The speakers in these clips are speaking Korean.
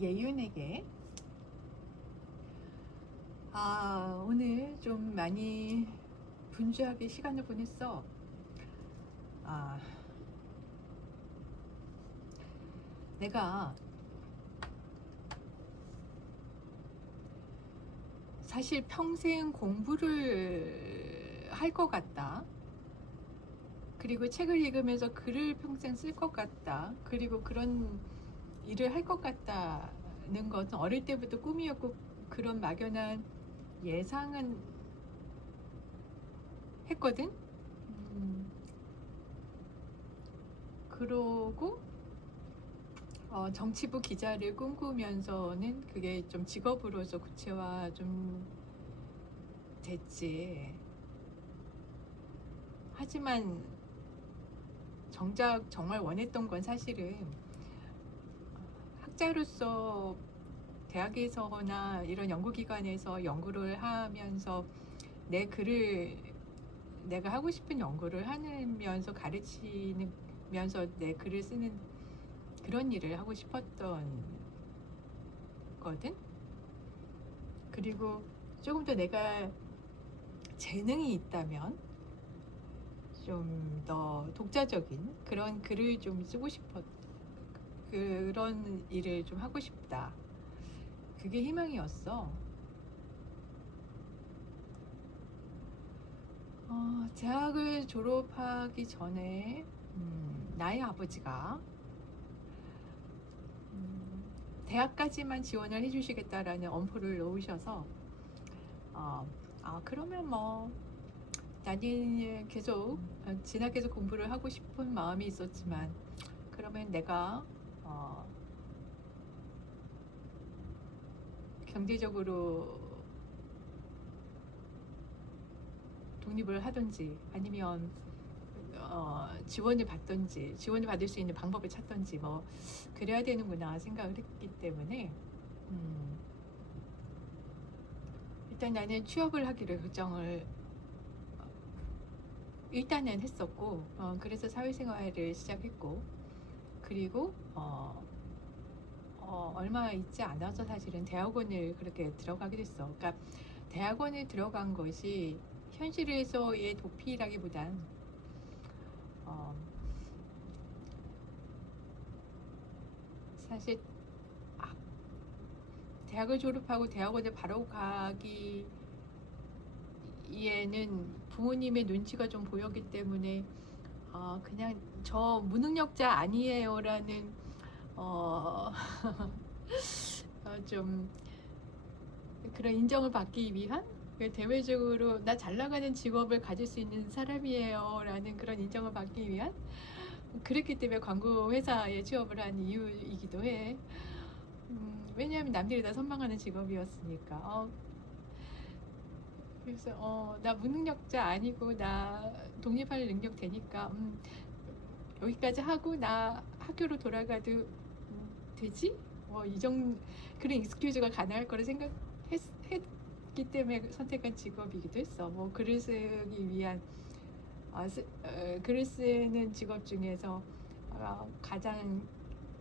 예윤에게 아 오늘 좀 많이 분주하게 시간을 보냈어. 아 내가 사실 평생 공부를 할 것 같다. 그리고 책을 읽으면서 글을 평생 쓸 것 같다. 그리고 그런 일을 할 것 같다는 것은 어릴 때부터 꿈이었고 그런 막연한 예상은 했거든. 음, 그러고 어, 정치부 기자를 꿈꾸면서는 그게 좀 직업으로서 구체화 좀 됐지. 하지만 정작 정말 원했던 건 사실은 학자로서 대학에서나 이런 연구기관에서 연구를 하면서 내 글을 내가 하고 싶은 연구를 하면서 가르치면서 내 글을 쓰는 그런 일을 하고 싶었던 거든. 그리고 조금 더 내가 재능이 있다면 좀 더 독자적인 그런 글을 좀 쓰고 싶었 그런 일을 좀 하고 싶다. 그게 희망이었어. 어, 대학을 졸업하기 전에 음, 나의 아버지가 음, 대학까지만 지원을 해주시겠다라는 엄포를 놓으셔서 어, 아 그러면 뭐 나는 계속 어, 진학해서 공부를 하고 싶은 마음이 있었지만 그러면 내가 어, 경제적으로 독립을 하든지 아니면 어, 지원을 받든지 지원을 받을 수 있는 방법을 찾든지 뭐 그래야 되는구나 생각을 했기 때문에 음, 일단 나는 취업을 하기로 결정을 어, 일단은 했었고 어, 그래서 사회생활을 시작했고 그리고 어, 어, 얼마 있지 않아서 사실은 대학원을 그렇게 들어가게 됐어. 그러니까 대학원에 들어간 것이 현실에서의 도피라기보단 어, 사실 아, 대학을 졸업하고 대학원에 바로 가기에는 부모님의 눈치가 좀 보였기 때문에 어, 그냥 저 무능력자 아니에요라는 어, 어, 좀 그런 인정을 받기 위한 그 대외적으로 나 잘 나가는 직업을 가질 수 있는 사람이에요라는 그런 인정을 받기 위한 그랬기 때문에 광고 회사에 취업을 한 이유이기도 해. 음, 왜냐하면 남들이 다 선망하는 직업이었으니까. 어, 그래서 어, 나 무능력자 아니고 나 독립할 능력 되니까 음, 여기까지 하고 나 학교로 돌아가도 음, 되지? 뭐 이정 그런 익스큐즈가 가능할 거라 생각했기 때문에 선택한 직업이기도 했어. 뭐 글을 쓰기 위한 어, 쓰, 어, 글을 쓰는 직업 중에서 어, 가장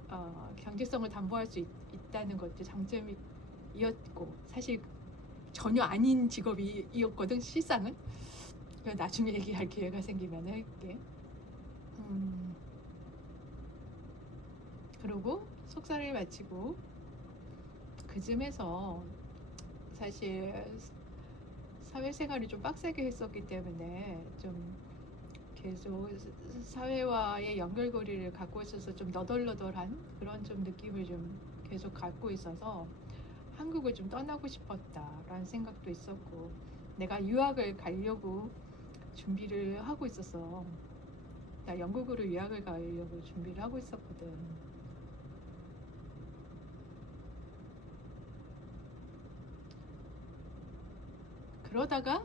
어, 경제성을 담보할 수 있, 있다는 것도 장점이었고 사실 전혀 아닌 직업이었거든 실상은. 나중에 얘기할 기회가 생기면 할게. 음. 그러고 속사를 마치고 그쯤에서 사실 사회생활을 좀 빡세게 했었기 때문에 좀 계속 사회와의 연결고리를 갖고 있어서 좀 너덜너덜한 그런 좀 느낌을 좀 계속 갖고 있어서 한국을 좀 떠나고 싶었다라는 생각도 있었고 내가 유학을 가려고 준비를 하고 있었어. 나 영국으로 유학을 가려고 준비를 하고 있었거든. 그러다가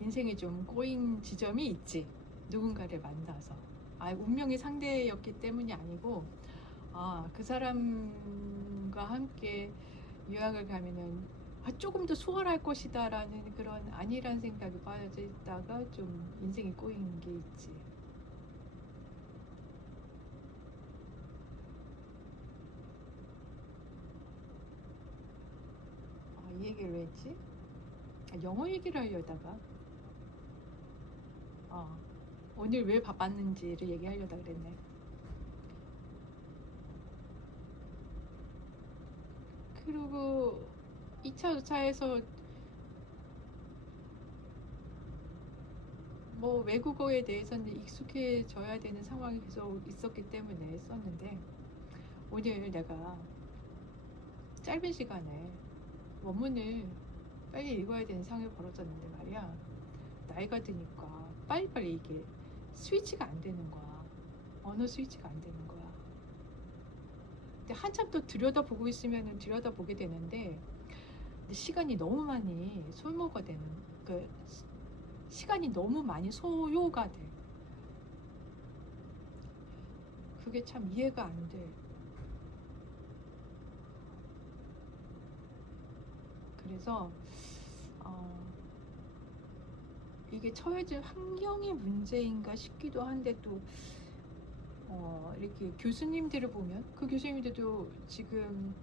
인생에 좀 꼬인 지점이 있지. 누군가를 만나서. 아, 운명의 상대였기 때문이 아니고, 아, 그 사람과 함께 유학을 가면은 아, 조금 더 수월할 것이다라는 그런 아니란 생각이 빠져 있다가 좀 인생이 꼬인 게 있지. 얘기를 왜 했지? 아, 영어 얘기를 하려다가 어, 오늘 왜 바빴는지를 얘기하려다 그랬네. 그리고 2차, 5차에서 뭐 외국어에 대해서는 익숙해져야 되는 상황이 계속 있었기 때문에 썼는데 오늘 내가 짧은 시간에 원문을 빨리 읽어야 되는 상황이 벌어졌는데 말이야. 나이가 드니까 빨리빨리 이게 스위치가 안 되는 거야. 언어 스위치가 안 되는 거야. 근데 한참 또 들여다보고 있으면 들여다보게 되는데 근데 시간이 너무 많이 소모가 되는 그 시- 시간이 너무 많이 소요가 돼. 그게 참 이해가 안 돼 그래서 어, 이게 처해진 환경의 문제인가 싶기도 한데 또 어, 이렇게 교수님들을 보면 그 교수님들도 지금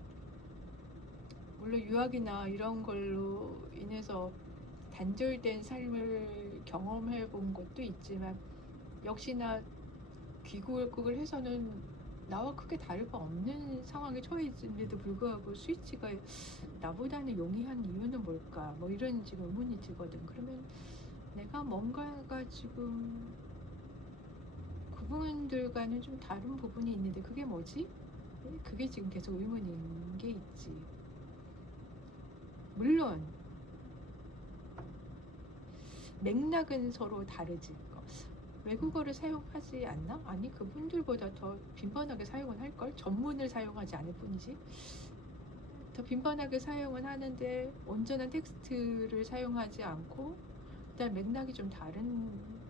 물론 유학이나 이런 걸로 인해서 단절된 삶을 경험해 본 것도 있지만 역시나 귀국을 해서는 나와 크게 다를 바 없는 상황에 처해진데도 불구하고 스위치가 나보다는 용이한 이유는 뭘까? 뭐 이런 지금 의문이 들거든. 그러면 내가 뭔가가 지금 그분들과는 좀 다른 부분이 있는데 그게 뭐지? 그게 지금 계속 의문인 게 있지. 물론 맥락은 서로 다르지. 외국어를 사용하지 않나? 아니 그분들보다 더 빈번하게 사용은 할 걸? 전문을 사용하지 않을 뿐이지. 더 빈번하게 사용은 하는데 온전한 텍스트를 사용하지 않고 일단 맥락이 좀 다른